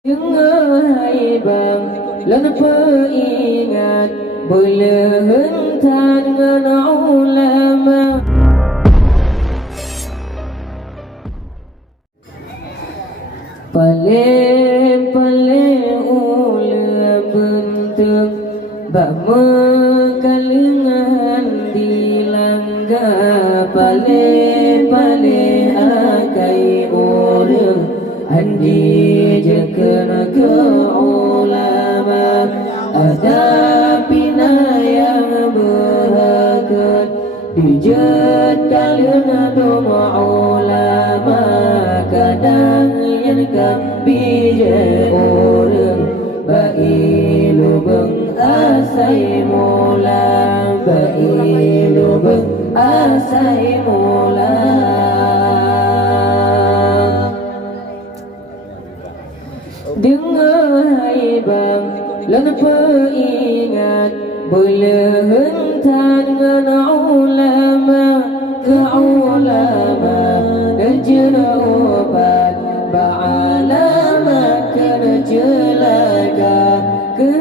Hai bang, lần ingat berlehentan dengan ulama. Paleh-paleh uleue beunteung, bak mekalengan dilangga. Paleh-paleh akai urang andi jekeun ke ulama. Ada pina yang berhakat dijet kalian doma ulama. Kadang yang kabije orang bailu beng asai mula, bailu beng asai mula. Dengar hai bang, lan ingat berlehentan dengan ulama. Ke ulama nerjana obat ba'alamat kena jelaga. Ke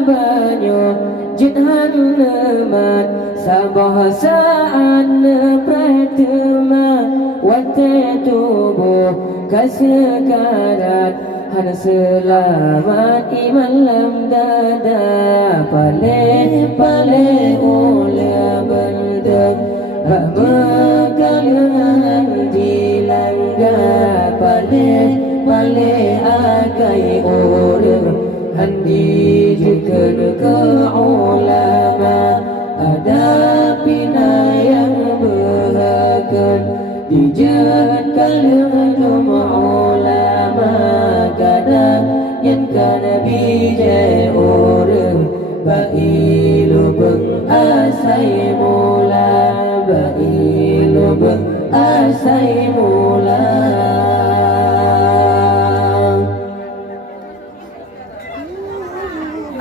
abanyo jidhan lemat sabah saan pratema. Wate tubuh kasekarat hana selamat iman lam dada. Paleh-paleh uleue beunteung, bak mekalengan dilangga. Paleh-paleh akai urang andi jekeun ke ulama. Ada pina yang berhakat dijet kalian doma ulama. Kadang yang kana bije orang bailu beng asai mula, bailu beng asai mula.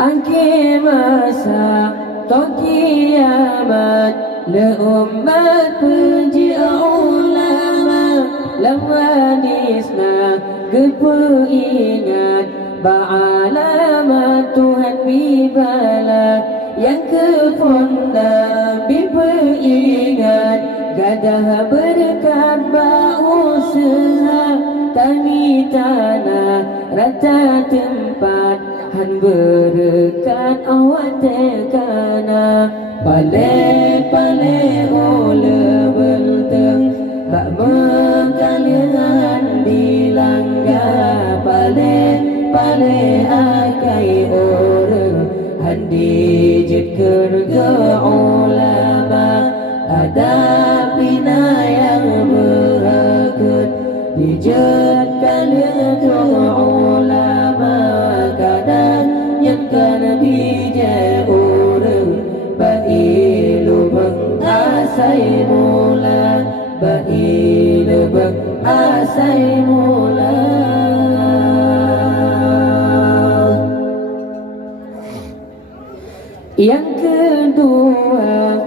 Angke masa toki kiamat le umat puji ulama. Lamanisna ingat ba'alamat Tuhan bibala. Yang keponda biperingat gadah berkat bausaha. Tani tanah rata tempat han berkat awak tekana. Paleh-paleh uleue beunteung, bak mekalengan dilangga. Paleh-paleh akai urang andi jekeun ke ulama. Ada pina yang berhakat dijet kalian ke ulama. Kadang yang kana bije urang bailu beng asai mula, bailu beng asai mula. Yang kedua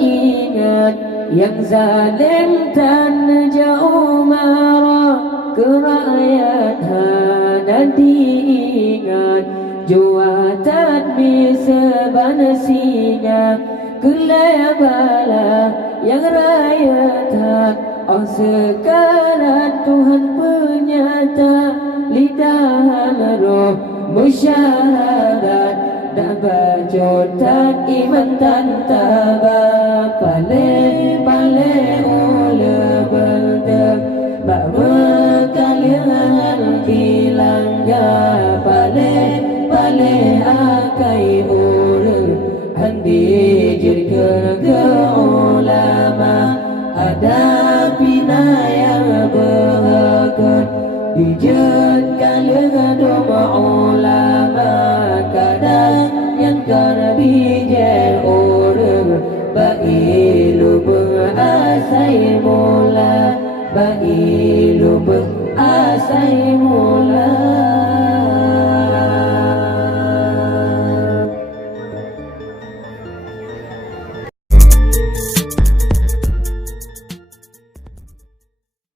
ingat yang zalim tan jauh marah. Ke rakyat hana diingat jua tadmi sebanasinya. Kelebala yang rakyat hat oh sekarat Tuhan penyata. Lidahan roh musyahadat dah bajotan iman tantaba. Paleh-paleh uleue beunteung, bak mekalengan dilangga. Paleh-paleh akai urang andi jekeun ke ulama. Ada pina yang berhakat dijet kalian doma ulama. Kadang yang kana bije urang bailu beng asai mula, bailu beng asai mula.